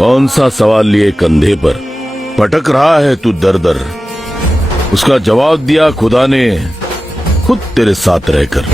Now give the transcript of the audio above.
कौन सा सवाल लिए कंधे पर पटक रहा है तू दर दर। उसका जवाब दिया खुदा ने खुद तेरे साथ रहकर।